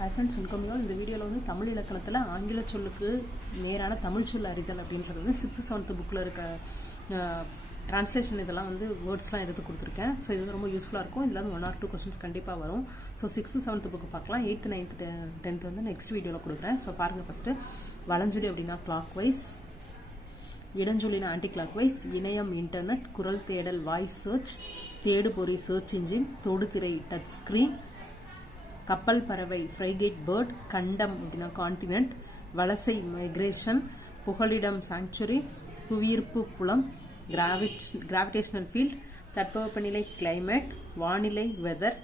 Hi friends, welcome you all. இந்த வீடியோவில் வந்து தமிழ் இலக்கணத்தில் ஆங்கில சொல்லுக்கு நேரான தமிழ் சொல் அறிதல் அப்படின்றது வந்து 6th 7th புக்கில் இருக்க ட்ரான்ஸ்லேஷன் இதெல்லாம் வந்து வேர்ட்ஸ்லாம் எடுத்து கொடுத்துருக்கேன். ஸோ இது வந்து ரொம்ப யூஸ்ஃபுல்லாக இருக்கும். இதில் வந்து 1 or 2 கொஸ்டின்ஸ் கண்டிப்பாக வரும். ஸோ 6th 7th புக்கு பார்க்கலாம். 8th 9th 10th வந்து நெக்ஸ்ட் வீடியோவில் கொடுக்குறேன். ஸோ பாருங்கள். ஃபஸ்ட்டு வலஞ்சொலி அப்படின்னா கிளாக் வைஸ், இடஞ்சொல்லினா ஆன்டி கிளாக் வைஸ், இணையம் இன்டர்நெட், குரல் தேடல் வாய்ஸ் சர்ச், தேடு பொறி சர்ச் இன்ஜின், தொடுதிரை டச் ஸ்க்ரீன், கப்பல் பறவை ஃப்ரைகேட் பேர்ட், கண்டம் அப்படின்னா கான்டினென்ட், வலசை மைக்ரேஷன், புகலிடம் சாங்சுரி, புவியீர்ப்பு புலம் கிராவிடேஷனல் ஃபீல்ட், தட்பவெப்பநிலை கிளைமேட், வானிலை வெதர்,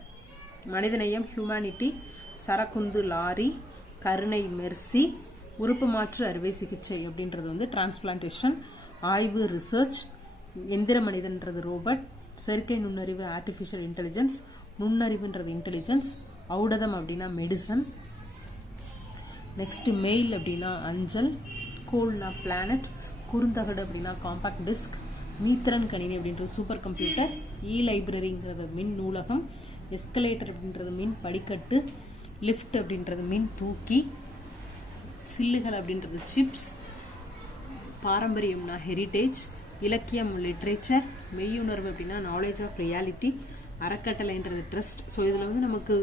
மனிதநேயம் ஹியூமனிட்டி, சரக்குந்து லாரி, கருணை மெர்சி, உறுப்பு மாற்று அறுவை சிகிச்சை அப்படின்றது வந்து டிரான்ஸ்பிளான்டேஷன், ஆய்வு ரிசர்ச், எந்திர மனிதன்றது ரோபோட், செயற்கை நுண்ணறிவு ஆர்டிஃபிஷியல் இன்டெலிஜென்ஸ், நுண்ணறிவுன்றது இன்டெலிஜென்ஸ், ஔடதம் அப்படின்னா மெடிசன், நெக்ஸ்ட் மெயில் அப்படின்னா அஞ்சல், கோல்னா பிளானட், குறுந்தகடு அப்படின்னா காம்பாக்ட் டிஸ்க், மீத்திரன் கணினி அப்படின்றது சூப்பர் கம்ப்யூட்டர், இ லைப்ரரிங்கிறது மின் நூலகம், எஸ்கலேட்டர் அப்படின்றது மின் படிக்கட்டு, லிஃப்ட் அப்படின்றது மின் தூக்கி, சில்லுகள் அப்படின்றது சிப்ஸ், பாரம்பரியம்னா ஹெரிட்டேஜ், இலக்கியம் லிட்ரேச்சர், மெய்யுணர்வு அப்படின்னா நாலேஜ் ஆஃப் ரியாலிட்டி, அறக்கட்டளைன்றது ட்ரஸ்ட். ஸோ இதில் வந்து நமக்கு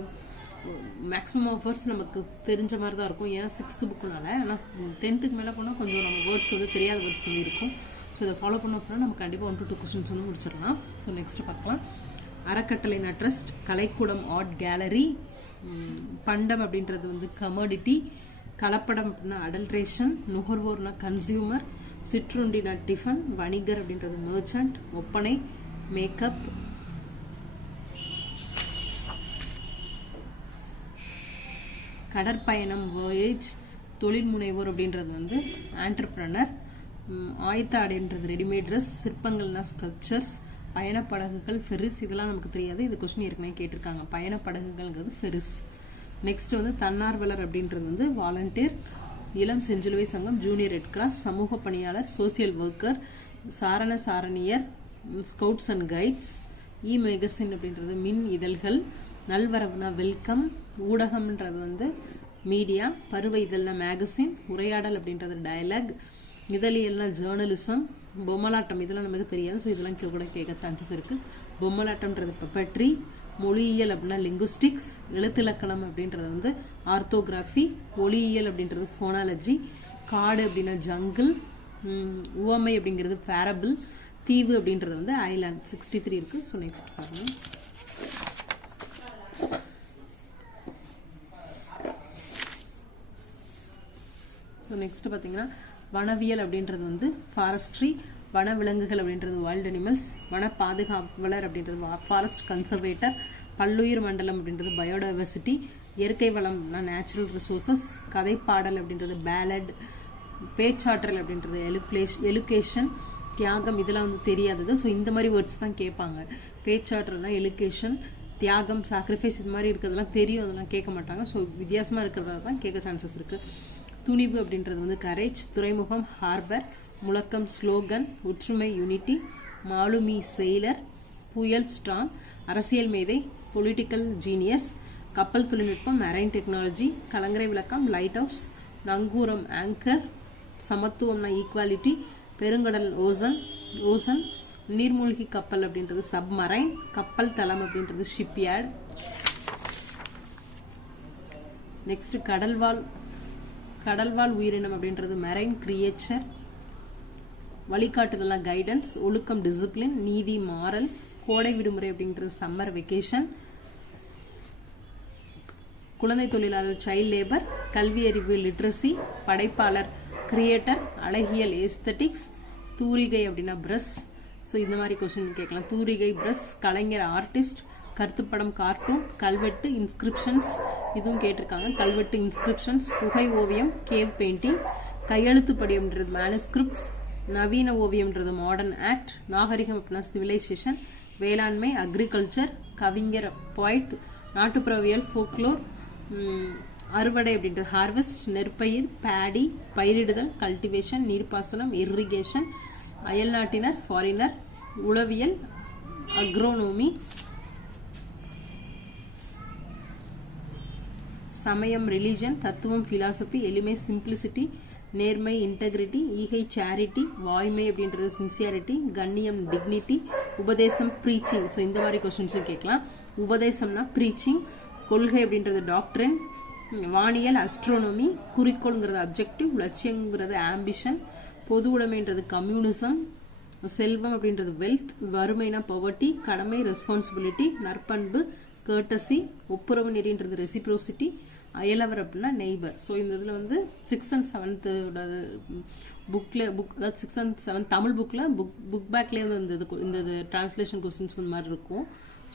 மேக்ஸிமம் ஆஃப் வேர்ட்ஸ் நமக்கு தெரிஞ்ச மாதிரி தான் இருக்கும். ஏன்னா 6th புக்குனால. ஆனால் 10th மேலே போனால் கொஞ்சம் நம்ம வேர்ட்ஸ் வந்து தெரியாத வேர்ட்ஸ் வந்து இருக்கும். ஸோ இதை ஃபாலோ பண்ண அப்படின்னா நம்ம கண்டிப்பாக 1 to 2 கொஸ்டின்ஸ் வந்து முடிச்சிடலாம். ஸோ நெக்ஸ்ட் பார்க்கலாம். அறக்கட்டளைனா ட்ரஸ்ட், கலைக்கூடம் ஆர்ட் கேலரி, பண்டம் அப்படின்றது வந்து கமோடிட்டி, கலப்படம் அப்படின்னா அடல்ட்ரேஷன், நுகர்வோர்னா கன்சியூமர், சிற்றுண்டினா டிஃபன், வணிகர் அப்படின்றது மெர்ச்சன்ட், ஒப்பனை மேக்கப், கடற்பயணம் voyage, தொழில் முனைவோர் அப்படின்றது வந்து ஆண்டர்பிரனர், ஆயத்த ஆடைன்றது ரெடிமேட் ட்ரெஸ், சிற்பங்கள்னா ஸ்கல்ப்சர்ஸ், பயணப்படகுகள் ஃபெரிஸ். இதெல்லாம் நமக்கு தெரியாது. இது கொஸ்டின் ஏற்கனவே கேட்டிருக்காங்க. பயணப்படகுகள்ங்கிறது ஃபெரிஸ். நெக்ஸ்ட் வந்து தன்னார்வலர் அப்படின்றது வந்து வாலண்டியர், இளம் செஞ்சிலுவை சங்கம், ஜூனியர் ரெட் கிராஸ், சமூக பணியாளர், சோசியல் ஒர்க்கர், சாரண சாரணியர், scouts and guides, e magazine அப்படின்றது மின் இதழ்கள், நல்வரவுனா வெல்கம், ஊடகம்ன்றது வந்து மீடியா, பருவ இதழ்னா மேகசின், உரையாடல் அப்படின்றது டயலாக், இதழியல்னா ஜேர்னலிசம், பொம்மலாட்டம் இதெல்லாம் நமக்கு தெரியாது. ஸோ இதெல்லாம் கூட கேட்க சான்சஸ் இருக்கு. பொம்மலாட்டம்ன்றது பெப்பட்ரி, மொழியியல் அப்படின்னா லிங்குஸ்டிக்ஸ், எழுத்திலக்கணம் அப்படின்றது வந்து ஆர்த்தோகிராஃபி, ஒளியியல் அப்படின்றது ஃபோனாலஜி, காடு அப்படின்னா ஜங்கிள், உவமை அப்படிங்கிறது பேரபிள், தீவு அப்படின்றது வந்து ஐலாண்ட். 63 இருக்கு. ஸோ நெக்ஸ்ட் பாருங்க. ஸோ நெக்ஸ்ட் பார்த்தீங்கன்னா வனவியல் அப்படின்றது வந்து ஃபாரஸ்ட்ரி, வன விலங்குகள் அப்படின்றது வைல்ட் அனிமல்ஸ், வன பாதுகாவலர் அப்படின்றது ஃபாரஸ்ட் கன்சர்வேட்டர், பல்லுயிர் மண்டலம் அப்படின்றது பயோடைவர்சிட்டி, இயற்கை வளம்னா நேச்சுரல் ரிசோர்சஸ், கதைப்பாடல் அப்படின்றது பேலட், பேச்சாற்றல் அப்படின்றது எலுகேஷன், தியாகம் இதெல்லாம் வந்து தெரியாதது. ஸோ இந்த மாதிரி வேர்ட்ஸ் தான் கேட்பாங்க. பேச்சாற்றல்னா எலுகேஷன், தியாகம் சாக்ரிஃபைஸ் இது மாதிரி இருக்கிறதெல்லாம் தெரியும், அதெல்லாம் கேட்க மாட்டாங்க. ஸோ வித்தியாசமாக இருக்கிறதா தான் கேட்க சான்சஸ் இருக்கு. துணிவு அப்படின்றது வந்து கரேஜ், துறைமுகம் ஹார்பர், முழக்கம் ஸ்லோகன், ஒற்றுமை யூனிட்டி, மாலுமி செயலர், புயல் ஸ்ட்ராங், அரசியல் மேதை பொலிட்டிக்கல் ஜீனியஸ், கப்பல் தொழில்நுட்பம் மெரைன் டெக்னாலஜி, கலங்கரை விளக்கம் லைட் ஹவுஸ், நங்கூரம் ஆங்கர், சமத்துவம்னா ஈக்குவாலிட்டி, பெருங்கடல் ஓசன், நீர்மூழ்கி கப்பல் அப்படின்றது சப்மரைன், கப்பல் தளம் அப்படின்றது ஷிப்யார்ட். நெக்ஸ்ட் கடல்வாழ் உயிரினம் அப்படின்றது மெரைன் கிரியேச்சர், வழிகாட்டுதலாம் கைடன்ஸ், ஒழுக்கம் டிசிப்ளின், நீதி மாரல், கோடை விடுமுறை அப்படின்றது சம்மர் வெக்கேஷன், குழந்தை தொழிலாளர் சைல்ட் லேபர், கல்வி அறிவு லிட்ரஸி, படைப்பாளர் கிரியேட்டர், அழகியல் ஏஸ்தட்டிக்ஸ், தூரிகை அப்படின்னா பிரஸ். ஸோ இந்த மாதிரி கொஸ்டின் கேட்கலாம். தூரிகை பிரஸ், கலைஞர் ஆர்டிஸ்ட், கருத்துப்படம் கார்ட்டூன், கல்வெட்டு இன்ஸ்கிரிப்ஷன்ஸ் இதுவும் கேட்டிருக்காங்க. கல்வெட்டு இன்ஸ்கிரிப்ஷன்ஸ், குகை ஓவியம் கேவ் பெயிண்டிங், கையெழுத்து படியம்ன்றது மேனுஸ்கிரிப்ட்ஸ், நவீன ஓவியம்ன்றது மாடர்ன் ஆர்ட், நாகரிகம் அப்படின்னா சிவிலைசேஷன், வேளாண்மை அக்ரிகல்ச்சர், கவிஞர் பாய்ட், நாட்டுப்புறவியல் ஃபோக்லோர், அறுவடை அப்படின்றது ஹார்வெஸ்ட், நெற்பயிர் பேடி, பயிரிடுதல் கல்டிவேஷன், நீர்ப்பாசனம் இரிகேஷன், அயல்நாட்டினர் ஃபாரினர், உளவியல் அக்ரோனோமி, சமயம் ரிலிஜன், தத்துவம் பிலாசபி, எளிமை சிம்பிளிசிட்டி, நேர்மை இன்டெகிரிட்டி, ஈகை சேரிட்டி, வாய்மை அப்படின்றது சின்சியாரிட்டி, கண்ணியம் டிக்னிட்டி, உபதேசம் ப்ரீச்சிங். ஸோ இந்த மாதிரி கொஸ்டின்ஸும் கேட்கலாம். உபதேசம்னா ப்ரீச்சிங், கொள்கை அப்படின்றது டாக்ட்ரின், வானியல் அஸ்ட்ரோனமி, குறிக்கோள்ங்கிறது அப்ஜெக்டிவ், லட்சியங்கிறது ஆம்பிஷன், பொது உடைமைன்றது கம்யூனிசம், செல்வம் அப்படின்றது வெல்த், வறுமைனா பவர்ட்டி, கடமை ரெஸ்பான்சிபிலிட்டி, நற்பண்பு கர்டசி, ஒப்புரவு நெறின்றது ரெசிப்ரோசிட்டி, அயலவர் அப்படின்னா நெய்பர். ஸோ இந்த இதில் வந்து 6th and 7th புக்கில் அதாவது 6th and 7th தமிழ் புக்கில் புக் பேக்லேயே வந்து இந்த டிரான்ஸ்லேஷன் கொஸ்டின்ஸ் இந்த மாதிரி இருக்கும்.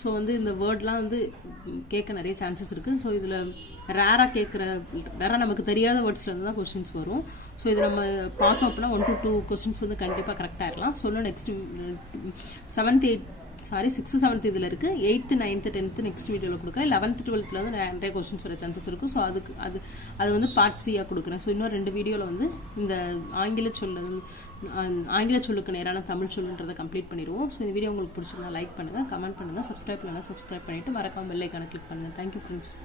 ஸோ வந்து இந்த வேர்ட்லாம் வந்து கேட்க நிறைய சான்சஸ் இருக்குது. ஸோ இதில் ரேராக நமக்கு தெரியாத வேர்ட்ஸ்லேருந்து தான் கொஸ்டின்ஸ் வரும். ஸோ இது நம்ம பார்த்தோம் அப்படின்னா 1 to 2 கொஸ்டின்ஸ் வந்து கண்டிப்பாக கரெக்டாக இருக்கலாம். ஸோ இன்னும் நெக்ஸ்ட் 6th 7th இதில் இருக்குது. 8th 9th 10th நெக்ஸ்ட் வீடியோவில் கொடுக்குறேன். 11th 12th வந்து நிறைய கொஸ்டின்ஸ் வர சான்சஸ் இருக்கும். ஸோ அது வந்து பார்ட் சியாக கொடுக்குறேன். ஸோ இன்னும் 2 வீடியோவில் வந்து இந்த ஆங்கில சொல்லுக்கு நேரான தமிழ் சொல்லுன்றதை கம்ப்ளீட் பண்ணிடுவோம். ஸோ இந்த வீடியோ உங்களுக்கு பிடிச்சிருந்தா லைக் பண்ணுங்கள், கமெண்ட் பண்ணுங்கள், சப்ஸ்கிரைப் பண்ணலாம் சப்ஸ்கிரைப் பண்ணிவிட்டு மறக்காம பெல் ஐக்கானை கிளிக் பண்ணுங்கள். Thank you friends.